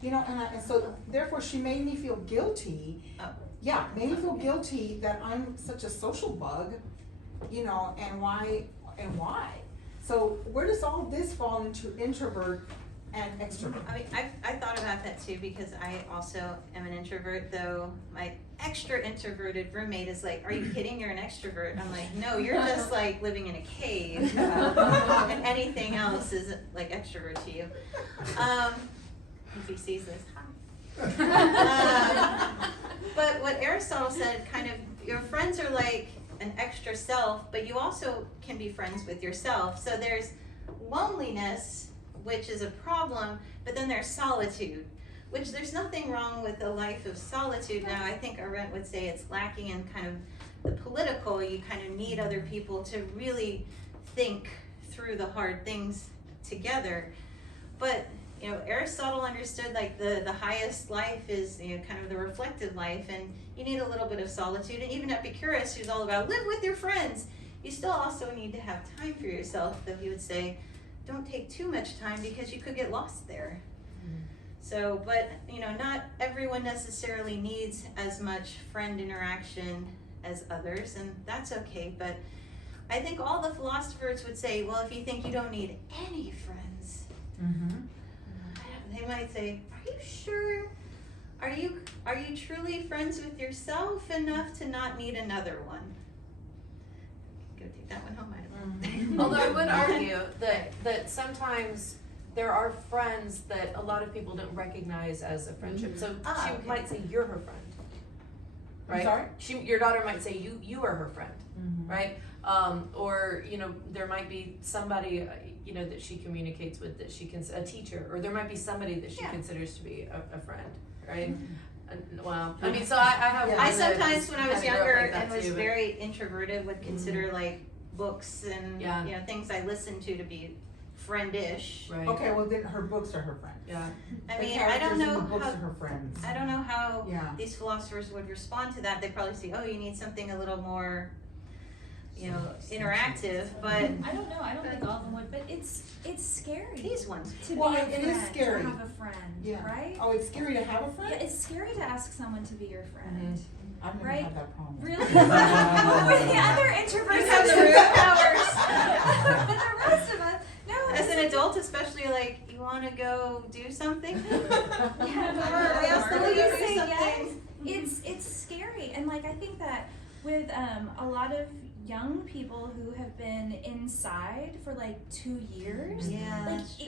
And so therefore she made me feel guilty. Yeah, made me feel guilty that I'm such a social bug, and why. So where does all this fall into introvert and extrovert? I mean, I thought about that too, because I also am an introvert, though my extra introverted roommate is like, are you kidding, you're an extrovert? I'm like, no, you're just like living in a cave, and anything else is like extrovert to you. If he sees this, hi. But what Aristotle said, kind of, your friends are like an extra self, but you also can be friends with yourself. So there's loneliness, which is a problem, but then there's solitude, which there's nothing wrong with a life of solitude. Now, I think Arendt would say it's lacking in kind of the political. You kind of need other people to really think through the hard things together. But Aristotle understood like the highest life is kind of the reflective life, and you need a little bit of solitude. And even Epicurus, who's all about live with your friends, you still also need to have time for yourself, though he would say don't take too much time because you could get lost there. So, but not everyone necessarily needs as much friend interaction as others, and that's okay. But I think all the philosophers would say, well, if you think you don't need any friends, they might say, are you sure? Are you truly friends with yourself enough to not need another one? Go take that one home, I don't know. Although I would argue that sometimes there are friends that a lot of people don't recognize as a friendship. So she Okay. might say you're her friend, right? I'm sorry? Your daughter might say you are her friend, right? Or there might be somebody that she communicates with that she can, a teacher, or there might be somebody that she considers to be a friend, right? Well, I mean, so I have. Yeah. one I that sometimes, when I was kinda grew up younger like that and was too, but- very introverted, would consider like books and Yeah. things I listened to be friendish. Right. Okay, well then her books are her friends. Yeah. I The mean, I characters don't in know the books how are her friends. I don't know how Yeah. these philosophers would respond to that. They'd probably say, "Oh, you need something a little more, interactive." But I don't know. I don't think all of them would, but it's scary these ones. to Well, be a it friend, is scary. to have a friend, Yeah. right? Oh, it's scary to have a friend? Yeah, it's scary to ask someone to be your friend. I've never Right? had that problem. Really? With the other introverts You have have the superpowers. But the rest of us, no. As it's an like- adult, especially, like, you want to go do something? Yeah, Or we ask them Will to you go do say something. yes? It's scary, and like I think that with a lot of young people who have been inside for like 2 years, Yeah, like that's true.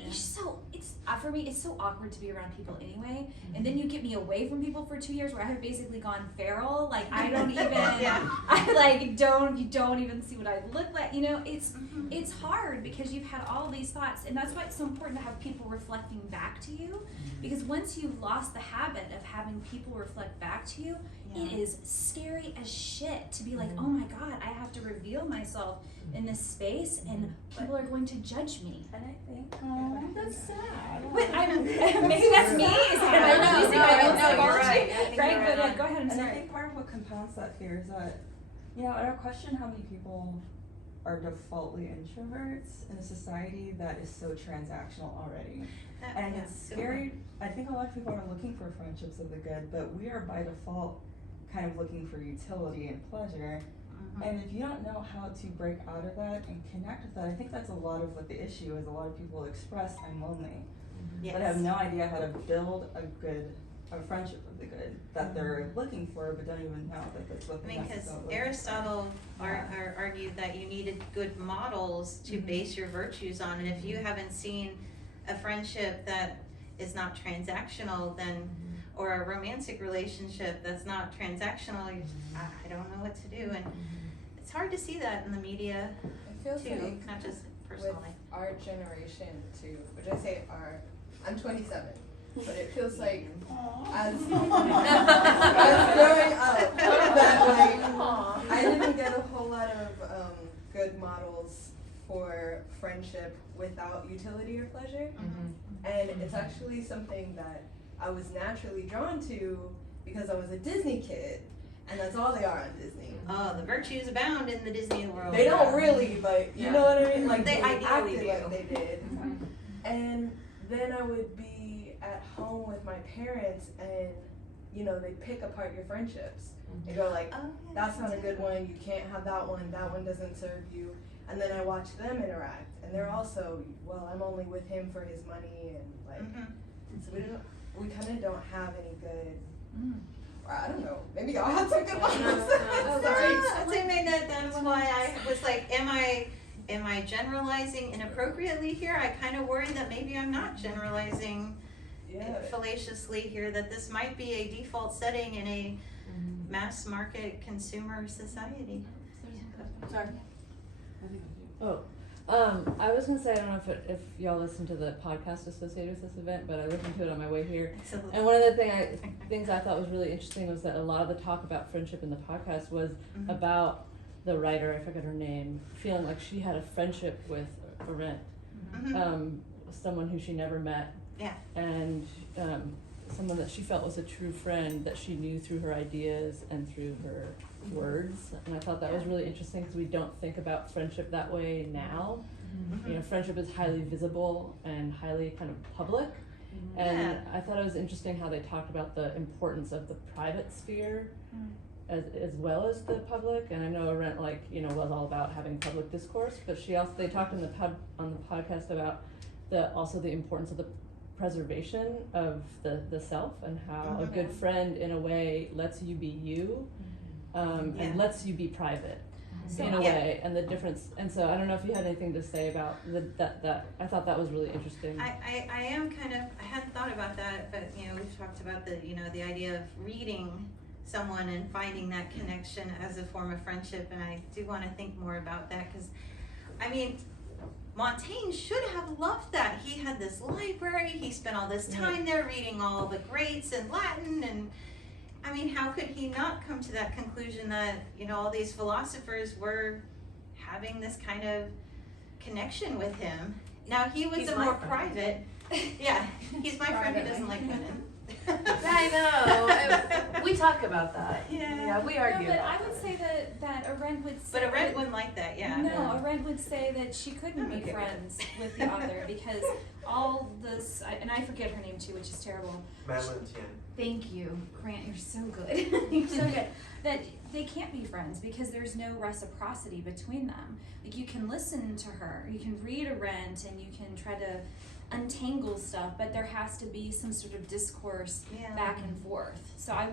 it's for me it's so awkward to be around people anyway, and then you get me away from people for 2 years where I have basically gone feral. Like I don't even, Yeah. I like you don't even see what I look like. It's hard because you've had all these thoughts, and that's why it's so important to have people reflecting back to you, because once you've lost the habit of having people reflect back to you, it is scary as shit to be like, oh my god, I have to reveal myself in this space, and people are going to judge me. And I think Oh, that's sad. But maybe that's me. Is that I know, releasing my own no, you're psychology? right. I think Right? you're But right on. go ahead. I'm And I sorry. think part of what compounds that fear is that, in our question, how many people are defaultly introverts in a society that is so transactional already. And it's scary. I think a lot of people are looking for friendships of the good, but we are by default kind of looking for utility and pleasure. And if you don't know how to break out of that and connect with that, I think that's a lot of what the issue is. A lot of people express, I'm lonely, but have no idea how to build a friendship of the good that they're looking for, but don't even know that that's what I they mean, because necessarily Aristotle argued that you needed good models to base your virtues on, and if you haven't seen a friendship that is not transactional, then, or a romantic relationship that's not transactional, I don't know what to do, and it's hard to see that in the media It feels too, like not just with personally. our generation too, which I say our, I'm 27, but it feels like as growing up that like I didn't get a whole lot of good models for friendship without utility or pleasure, and it's actually something that I was naturally drawn to because I was a Disney kid, and that's all they are on Disney. Oh, the virtues abound in the Disney world. They don't really, but you know what I mean? Like They ideally acted do. like they did. And then I would be at home with my parents and, they'd pick apart your friendships. They go like, Oh, yeah, that's not a good one, you can't have that one doesn't serve you. And then I watch them interact, and they're also, well, I'm only with him for his money, and like, so we kind of don't have any good, or I don't know, maybe y'all have some good ones. Sorry. I'd say maybe that's why I was like, am I generalizing inappropriately here? I kind of worry that maybe I'm not generalizing fallaciously here, that this might be a default setting in a mass market consumer society. Sorry. I was gonna say, I don't know if y'all listened to the podcast associated with this event, but I listened to it on my way here. And one of the things I thought was really interesting was that a lot of the talk about friendship in the podcast was about the writer, I forget her name, feeling like she had a friendship with Arendt, someone who she never met, and someone that she felt was a true friend that she knew through her ideas and through her words. And I thought that was really interesting because we don't think about friendship that way now. Friendship is highly visible and highly kind of public. And I thought it was interesting how they talked about the importance of the private sphere as well as the public. And I know Arendt, like, you know, was all about having public discourse, but they talked on the podcast about also the importance of the preservation of the self, and how a good friend in a way lets you be you, and lets you be private in a way, and the difference. And so I don't know if you had anything to say about that. I thought that was really interesting. I am kind of, I hadn't thought about that, but you know, we've talked about the idea of reading someone and finding that connection as a form of friendship, and I do want to think more about that, because I mean, Montaigne should have loved that. He had this library, he spent all this time there reading all the greats in Latin, and I mean, how could he not come to that conclusion that, you know, all these philosophers were having this kind of connection with him? Now, he was a more private, he's my friend who doesn't like women. I know. We talk about that. Yeah, we argue. No, but about I would say that Arendt would say. But Arendt wouldn't like that, No, Arendt would say that she couldn't be friends with the author because all this, and I forget her name too, which is terrible. Madeline Tien. Thank you, Grant. You're so good. You're so good. That they can't be friends because there's no reciprocity between them. Like, you can listen to her, you can read Arendt, and you can try to untangle stuff, but there has to be some sort of discourse back and forth. So I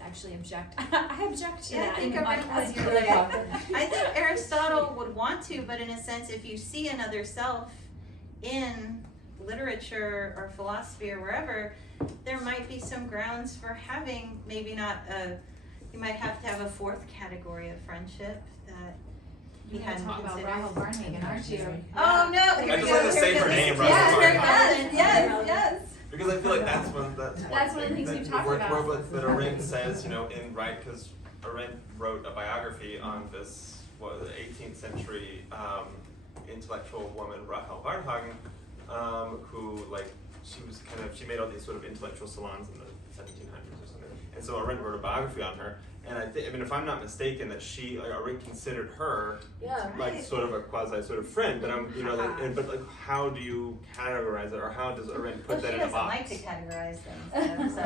actually object. I object to that. I think I think Aristotle would want to, but in a sense, if you see another self in literature or philosophy or wherever, there might be some grounds for having maybe not you might have to have a fourth category of friendship that you hadn't talk about considered. Rahel Varnhagen, aren't you? Oh no! I just like to say her name, Rahel Varnhagen. Yes. Because I feel like that's one of the things we've talked about. That Arendt says, you know, because Arendt wrote a biography on this 18th century intellectual woman, Rahel Varnhagen, who she made all these sort of intellectual salons in the 1700s or something. And so Arendt wrote a biography on her. And I mean, if I'm not mistaken, that Arendt considered her like sort of a quasi sort of friend. But I'm, you know, like, how do you categorize it, or how does Arendt put that in a box? She doesn't like to categorize things. So.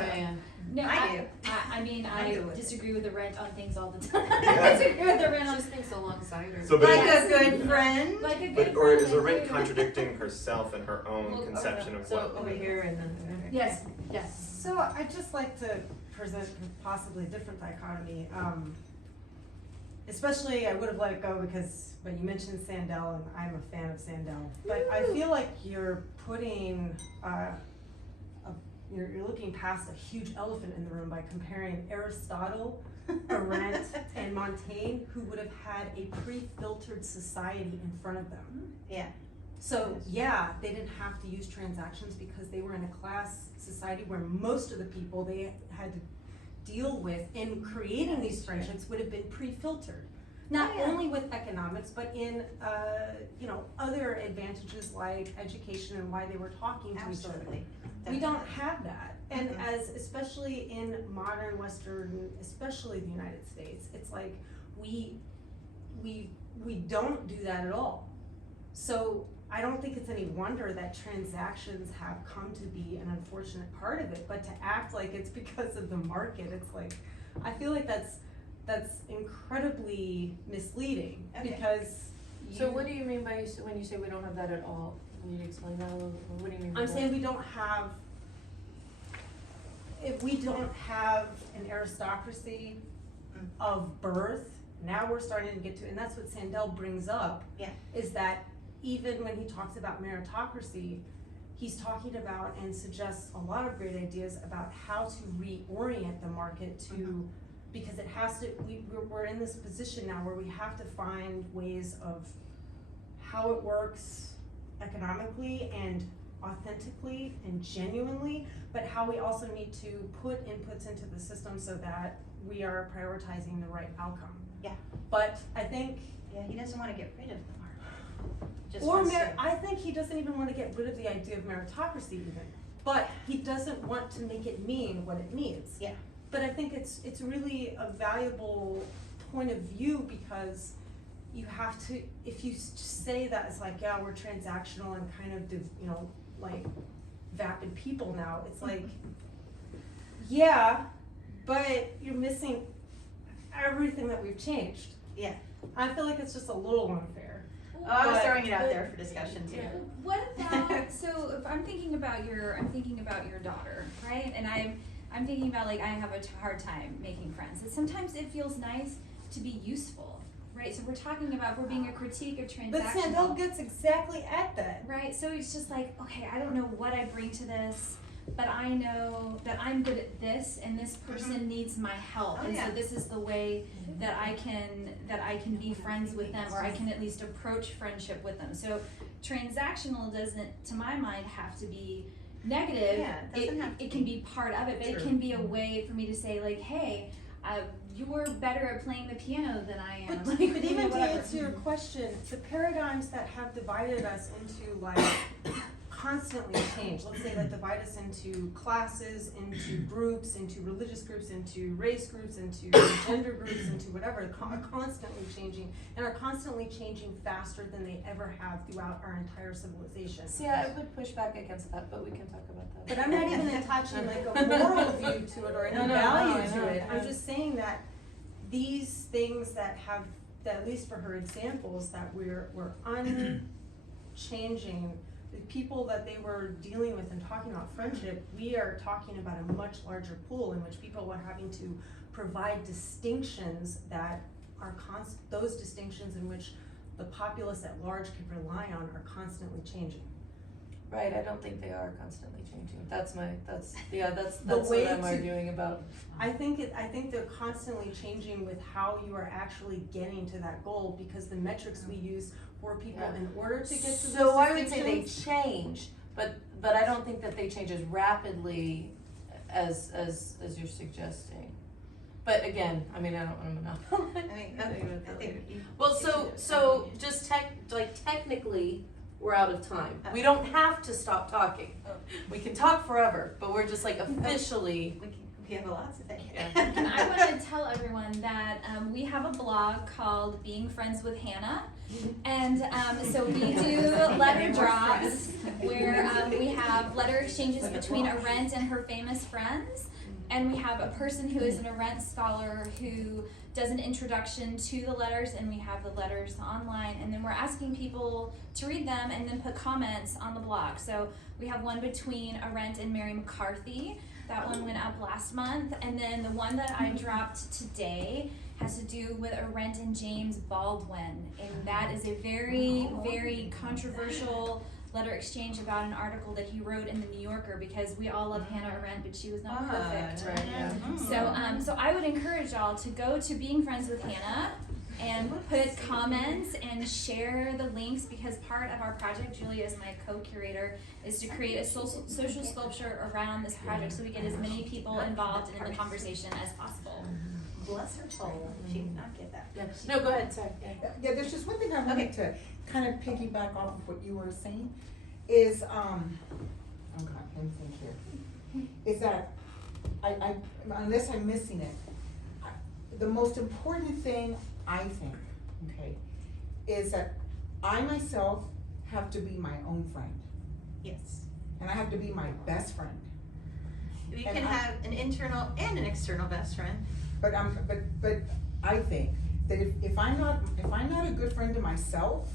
No, I do. I mean, I disagree with Arendt on things all the time. Yeah. I disagree with Arendt on Just thinks alongside her. So, like a good friend. Like a good But or is friend, Arendt contradicting herself and her own conception of what? over here and then Yes. Yes. So I'd just like to present possibly a different dichotomy. Especially, I would have let it go but you mentioned Sandel, and I'm a fan of Sandel. But I feel like you're putting, you're looking past a huge elephant in the room by comparing Aristotle, Arendt, and Montaigne, who would have had a pre-filtered society in front of them. Yeah. So yeah, they didn't have to use transactions because they were in a class society where most of the people they had to deal with in creating these friendships would have been pre-filtered. Not only with economics, but in other advantages like education and why they were talking to each other. We don't have that. And especially in modern Western, especially the United States, it's like we don't do that at all. So I don't think it's any wonder that transactions have come to be an unfortunate part of it, but to act like it's because of the market, it's like, I feel like that's incredibly misleading because So what do you mean by when you say we don't have that at all? Can you explain that a little? What do you mean by I'm that? saying if we don't have an aristocracy of birth, now we're starting to get to, and that's what Sandel brings up, is that even when he talks about meritocracy, he's talking about and suggests a lot of great ideas about how to reorient the market to, because it has to, we're in this position now where we have to find ways of how it works economically and authentically and genuinely, but how we also need to put inputs into the system so that we are prioritizing the right outcome. Yeah. But I think he doesn't want to get rid of the I think he doesn't even want to get rid of the idea of meritocracy even, but he doesn't want to make it mean what it means. Yeah. But I think it's really a valuable point of view because you have to, if you say that it's like, yeah, we're transactional and kind of, like vapid people now, it's like, yeah, but you're missing everything that we've changed. Yeah. I feel like it's just a little unfair. Oh, I was But- throwing it out there for discussion too. What about, so if I'm thinking about your daughter, right? And I'm thinking about, like, I have a hard time making friends. And sometimes it feels nice to be useful, right? So we're talking about, if we're being a critique of But transactional. Sandel gets exactly at that. Right, so it's just like, okay, I don't know what I bring to this, but I know that I'm good at this, and this person needs my help, Oh, and yeah. so this is the way that I can be friends with them, or I can at least approach friendship with them. So transactional doesn't, to my mind, have to be negative. Yeah, it doesn't have to it can be part of it, but it True. can be a way for me to say, like, hey, you're better at playing the piano than I am. But Like, even to whatever. answer your question, the paradigms that have divided us into like constantly change. Let's say that divide us into classes, into groups, into religious groups, into race groups, into gender groups, into whatever, are constantly changing and are constantly changing faster than they ever have throughout our entire civilization. See, I would push back against that, but we can talk about that. But I'm not even attaching like a moral view to it or any value to it. I'm just saying that these things that have, that at least for her examples, that we're unchanging, the people that they were dealing with and talking about friendship, we are talking about a much larger pool in which people were having to provide distinctions that are those distinctions in which the populace at large can rely on are constantly changing. Right, I don't think they are constantly changing. That's The way what I'm to- arguing about. I think they're constantly changing with how you are actually getting to that goal, because the metrics we use for people in order to get to those So I would say they distinctions- change, but I don't think that they change as rapidly as you're suggesting. But again, I mean, I don't know. I mean, I think you. Well, so just technically, we're out of time. We don't have to stop talking. We can talk forever, but we're just like officially. We have a lot to say. And I want to tell everyone that we have a blog called Being Friends with Hannah. And so we do letter drops where we have letter exchanges between Arendt and her famous friends. And we have a person who is an Arendt scholar who does an introduction to the letters, and we have the letters online. And then we're asking people to read them and then put comments on the blog. So we have one between Arendt and Mary McCarthy. That one went up last month. And then the one that I dropped today has to do with Arendt and James Baldwin. And that is a very, very controversial letter exchange about an article that he wrote in the New Yorker, because we all love Hannah Arendt, but she was not perfect. Right, yeah. So I would encourage y'all to go to Being Friends with Hannah and put comments and share the links, because part of our project, Julia is my co-curator, is to create a social sculpture around this project so we get as many people involved in the conversation as possible. Bless her soul. She did not get that. Yeah. No, go ahead, sorry. Yeah, there's just one thing I wanted to kind of piggyback off of what you were saying, is, oh God, let me think here, is that I unless I'm missing it, the most important thing I think, okay, is that I myself have to be my own friend, Yes. and I have to be my best friend. You And can I- have an internal and an external best friend. But I think that if I'm not a good friend to myself,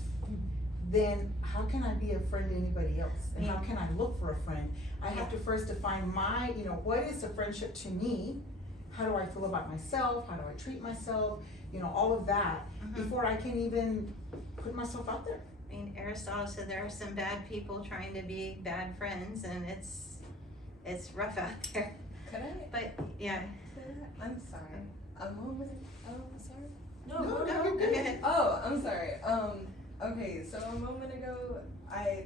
then how can I be a friend to anybody else? And how can I look for a friend? I have to first define my, what is a friendship to me? How do I feel about myself? How do I treat myself? All of that before I can even put myself out there. I mean, Aristotle said there are some bad people trying to be bad friends, and it's rough out there. Could I? But yeah. I'm sorry. A moment. Oh, sorry. No, go ahead. Oh, I'm sorry. Okay, so a moment ago, I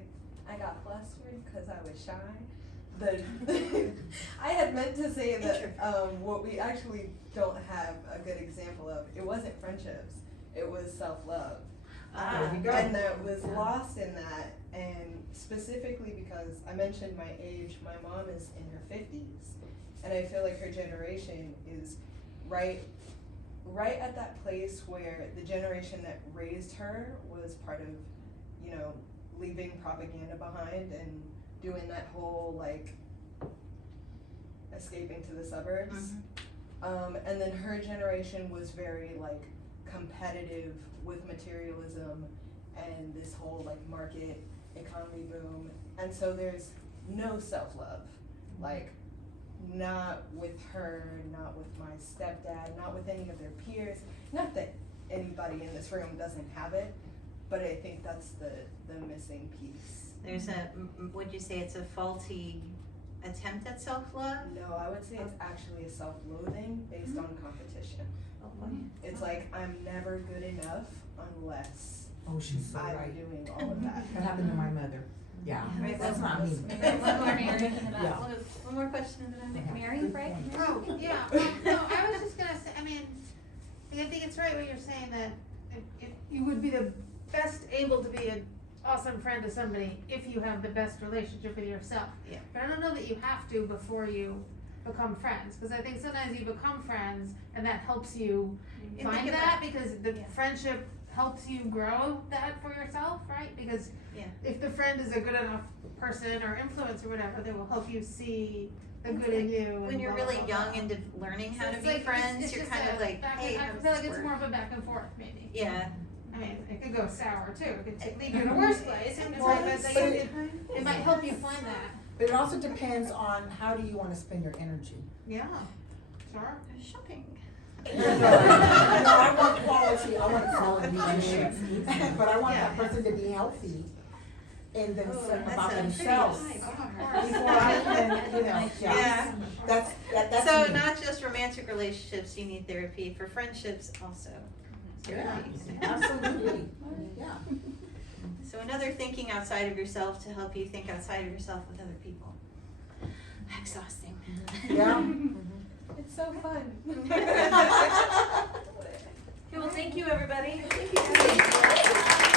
got flustered because I was shy. I had meant to say that what we actually don't have a good example of, it wasn't friendships, it was self-love. There we go. And that was lost in that, and specifically because I mentioned my age, my mom is in her 50s, and I feel like her generation is right at that place where the generation that raised her was part of, leaving propaganda behind and doing that whole, escaping to the suburbs. And then her generation was very like competitive with materialism and this whole like market economy boom. And so there's no self-love, like not with her, not with my stepdad, not with any of their peers. Not that anybody in this room doesn't have it, but I think that's the missing piece. There's would you say it's a faulty attempt at self-love? No, I would say it's actually a self-loathing based on competition. It's like, I'm never good enough unless Oh, she's so I'm right. doing all of that. That happened to my mother. Yeah, Right, that's not me. One more Mary in the back. Yeah. One more question and then Mary, Good right? point. Oh, yeah, no, I was just gonna say, I mean, I think it's right what you're saying, that if you would be the best able to be an awesome friend to somebody if you have the best relationship with yourself. Yeah. But I don't know that you have to before you become friends, cause I think sometimes you become friends and that helps you And find think that, about- because the yeah. friendship helps you grow that for yourself, right? Because Yeah. if the friend is a good enough person or influence or whatever, they will help you see the It's good in like you. And when you're blah, really blah, blah, young blah. and learning how So to it's be like, friends, it's you're just kind a of like, back hey, and, how I does feel this like it's work? more of a back and forth, maybe. Yeah. I mean, it could go sour too. It could lead you in a worse place. And Well, it's like, but it might help you find that. But it also depends on how do you wanna spend your energy. Yeah. Sure. Shopping. No, I want quality, I want quality friendships. But I want that person to be healthy in themselves, that's about a pretty themselves. high Before I can, you know, Yeah. That's So me. not just romantic relationships, you need therapy. For friendships, also therapy. Absolutely, yeah. So another thinking outside of yourself to help you think outside of yourself with other people. Exhausting. Yeah. It's so fun. Okay, well, thank you, everybody. Thank you.